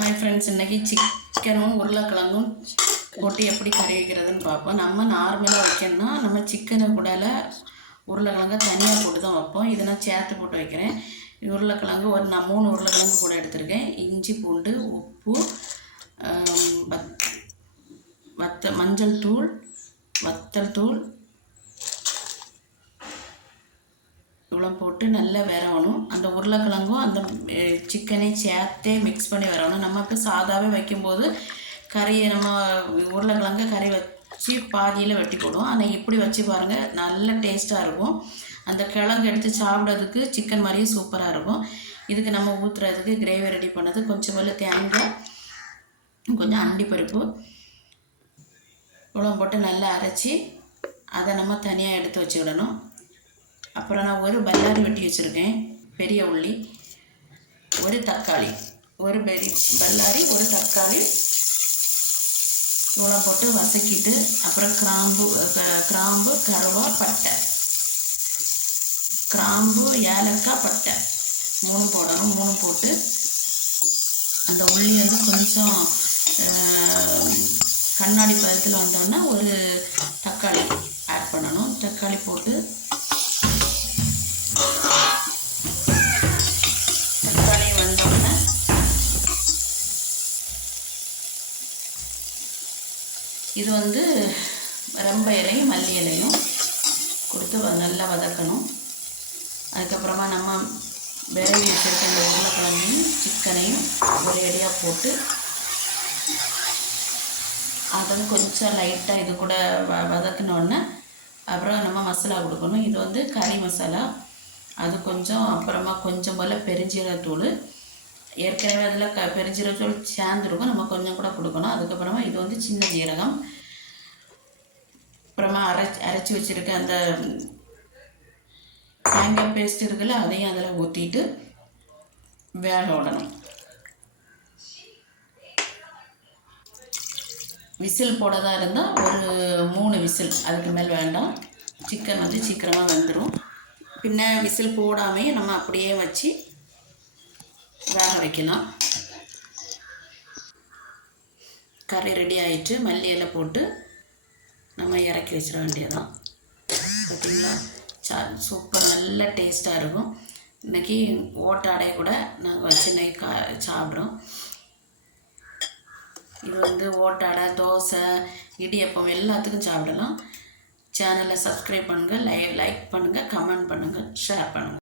Hi friends இன்றைக்கி சிக்கனும் உருளைக்கிழங்கும் போட்டு எப்படி கறி வைக்கிறதுன்னு பார்ப்போம். நம்ம நார்மலாக வைக்கணும்னா நம்ம சிக்கனை கூடல உருளைக்கிழங்க தனியாக போட்டு தான் வைப்போம். இதை நான் சேர்த்து போட்டு வைக்கிறேன். உருளைக்கிழங்கு ஒரு நான் மூணு உருளைக்கிழங்கு கூட எடுத்திருக்கேன். இஞ்சி பூண்டு உப்பு வத் வத்த மஞ்சள் தூள் வத்தல் தூள் இவ்வளோ போட்டு நல்லா வரணும் அந்த உருளைக்கிழங்கும் அந்த சிக்கனையும் சேர்த்தே மிக்ஸ் பண்ணி வரணும் நம்ம இப்போ சாதாவே வைக்கும்போது கறியை நம்ம உருளைக்கிழங்க கறி வச்சு பாதியில் வெட்டி போடுவோம். ஆனால் இப்படி வச்சு பாருங்கள் நல்ல டேஸ்ட்டாக இருக்கும். அந்த கிழங்கு எடுத்து சாப்பிட்றதுக்கு சிக்கன் மாதிரியே சூப்பராக இருக்கும். இதுக்கு நம்ம ஊற்றுறதுக்கு கிரேவி ரெடி பண்ணது கொஞ்சம் போல் தேங்காய் கொஞ்சம் அண்டிப்பருப்பு உழம்பு போட்டு நல்லா அரைச்சி அதை நம்ம தனியாக எடுத்து வச்சுக்கிடணும் அப்புறம் நான் ஒரு பல்லாரி வெட்டி வச்சுருக்கேன். பெரிய உள்ளி. ஒரு தக்காளி. ஒரு பெரி பல்லாரி ஒரு தக்காளி. இவ்வளோ போட்டு வதக்கிட்டு அப்புறம் கிராம்பு கிராம்பு கருவா பட்டை. கிராம்பு ஏலக்காய் பட்டை. மூணு போடணும். மூணு போட்டு அந்த உள்ளி வந்து கொஞ்சம் கண்ணாடி பதத்தில் வந்தோடனே ஒரு தக்காளி ஆட் பண்ணணும். தக்காளி போட்டு இது வந்து ரொம்ப இலையும் மல்லி இலையும் கொடுத்து வ- நல்லா வதக்கணும். அதுக்கப்புறமா நம்ம விரைவி வச்சுருக்க இந்த உருளைக்கிழங்கையும் சிக்கனையும் ஒரே அடியாக போட்டு அதை கொஞ்சம் லைட்டாக இது கூட வ வதக்கினோடனே அப்புறம் நம்ம மசாலா கொடுக்கணும். இது வந்து கறி மசாலா. அது கொஞ்சம் அப்புறமா கொஞ்சம் போல் பெருஞ்சீரத்தூள் ஏற்கனவே அதில் க பெருஞ்சீரகத்தூள் சேர்ந்துருக்கும். நம்ம கொஞ்சம் கூட கொடுக்கணும். அதுக்கப்புறமா இது வந்து சின்ன ஜீரகம். அப்புறமா அரைச்சி அரைச்சி வச்சுருக்க அந்த தேங்காய் பேஸ்ட் இருக்குல்ல அதையும் அதில் ஊற்றிட்டு வேக விடணும். விசில் போடதா இருந்தால் ஒரு மூணு விசில். அதுக்கு மேல் வேண்டாம். சிக்கன் வந்து சீக்கிரமாக வந்துடும் பின்ன விசில் போடாமையே நம்ம அப்படியே வச்சு அரைக்கலாம் வைக்கலாம் கறி ரெடி ஆயிட்டு மல்லி போட்டு நம்ம இறக்கி வச்சிட வேண்டியதான் பார்த்திங்களா சா சூப்பர் நல்ல டேஸ்ட்டாக இருக்கும். இன்றைக்கி ஓட்டாடை கூட நாங்கள் வச்சு இன்னைக்கு கா சாப்பிட்றோம். இது வந்து ஓட்டாடை தோசை இடியப்பம் எல்லாத்துக்கும் சாப்பிடலாம். சேனலை சப்ஸ்கிரைப் பண்ணுங்கள் லை லைக் பண்ணுங்கள் கமெண்ட் பண்ணுங்கள் ஷேர் பண்ணுங்கள்